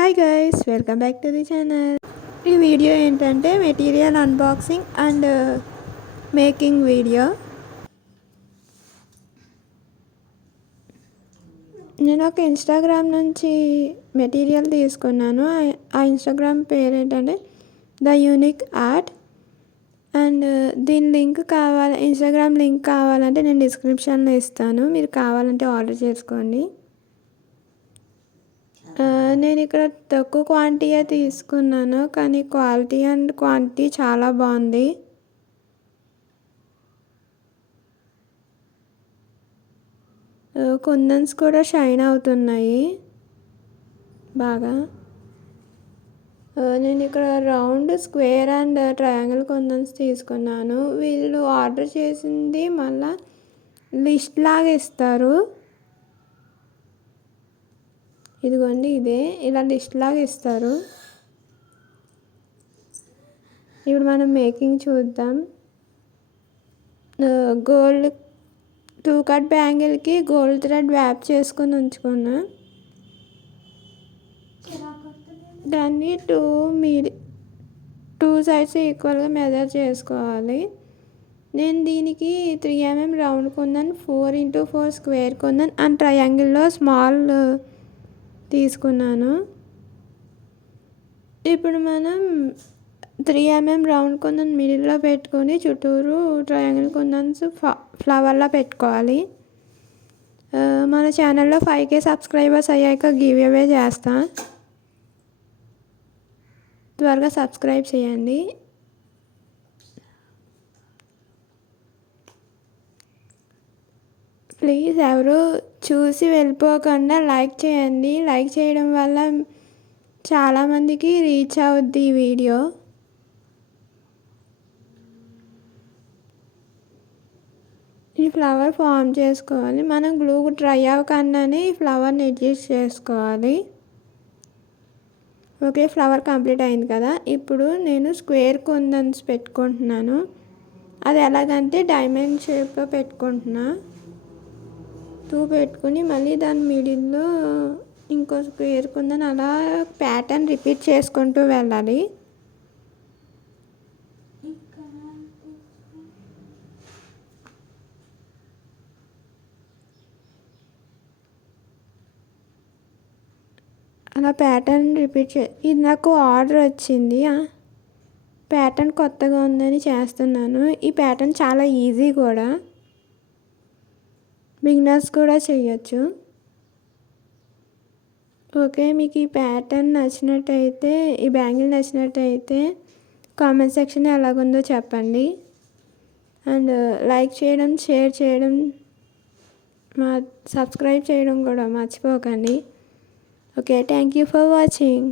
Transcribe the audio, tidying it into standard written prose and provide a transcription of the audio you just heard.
Hi guys, welcome back to the channel. ఈ video ఏంటంటే material unboxing and making video. నేను ఒక Instagram నుంచి మెటీరియల్ తీసుకున్నాను. ఆ ఇన్స్టాగ్రామ్ పేరు ఏంటంటే ద యూనిక్ ఆర్ట్. అండ్ దీని లింక్ ఇన్స్టాగ్రామ్ లింక్ కావాలంటే నేను డిస్క్రిప్షన్లో ఇస్తాను, మీరు కావాలంటే ఆర్డర్ చేసుకోండి. నేను ఇక్కడ తక్కువ క్వాంటిటీ తీసుకున్నాను, కానీ క్వాలిటీ అండ్ క్వాంటిటీ చాలా బాగుంది. కుందన్స్ కూడా షైన్ అవుతున్నాయి బాగా. నేను ఇక్కడ రౌండ్, స్క్వేర్ అండ్ ట్రయాంగిల్ కుందన్స్ తీసుకున్నాను. వీళ్ళు ఆర్డర్ చేసింది మళ్ళీ లిస్ట్ లాగా ఇస్తారు. ఇదిగోండి, ఇదే ఇలా లిస్ట్ లాగా ఇస్తారు. ఇప్పుడు మనం మేకింగ్ చూద్దాం. గోల్డ్ 2 కట్ బ్యాంగిల్కి గోల్డ్ థ్రెడ్ వ్యాప్ చేసుకొని ఉంచుకున్నా. దాన్ని 2 సైడ్స్ ఈక్వల్గా మెజర్ చేసుకోవాలి. నేను దీనికి 3 mm round kundan, 4x4 square kundan and ట్రయాంగిల్లో స్మాల్ తీసుకున్నాను. ఇప్పుడు మనం 3 mm రౌండ్ కుందన్ మిడిల్లో పెట్టుకొని చుట్టూరు ట్రయాంగిల్ కుందన్స్ ఫ్లవర్లా పెట్టుకోవాలి. మన ఛానల్లో 5K సబ్స్క్రైబర్స్ అయ్యాక గివ్ అవే చేస్తా, త్వరగా సబ్స్క్రైబ్ చేయండి. ప్లీజ్ ఎవరు చూసి వెళ్ళిపోకుండా లైక్ చేయండి. లైక్ చేయడం వల్ల చాలామందికి రీచ్ అవుద్ది ఈ వీడియో. ఈ ఫ్లవర్ ఫామ్ చేసుకోవాలి. మనం గ్లూ డ్రై అవ్వకుండానే ఈ ఫ్లవర్ని అడ్జస్ట్ చేసుకోవాలి. ఓకే, ఫ్లవర్ కంప్లీట్ అయింది కదా. ఇప్పుడు నేను స్క్వేర్ కుందన్స్ పెట్టుకుంటున్నాను. అది ఎలాగంటే డైమండ్ షేప్లో పెట్టుకుంటున్నా. 2 పెట్టుకుని మళ్ళీ దాని మిడిల్లో ఇంకో స్క్వేర్ కుందన్, అలా ప్యాటర్న్ రిపీట్ చేసుకుంటూ వెళ్ళాలి. అలా ప్యాటర్న్ రిపీట్ ఇది నాకు ఆర్డర్ వచ్చింది. ప్యాటర్న్ కొత్తగా ఉందని చేస్తున్నాను. ఈ ప్యాటర్న్ చాలా ఈజీ కూడా, బిగినర్స్ కూడా చేయొచ్చు. ఓకే, మీకు ఈ ప్యాటర్న్ నచ్చినట్టయితే, ఈ బ్యాంగిల్ నచ్చినట్టయితే కామెంట్ సెక్షన్ ఎలాగుందో చెప్పండి. అండ్ లైక్ చేయడం, షేర్ చేయడం, సబ్స్క్రైబ్ చేయడం కూడా మర్చిపోకండి. Okay, thank you for watching.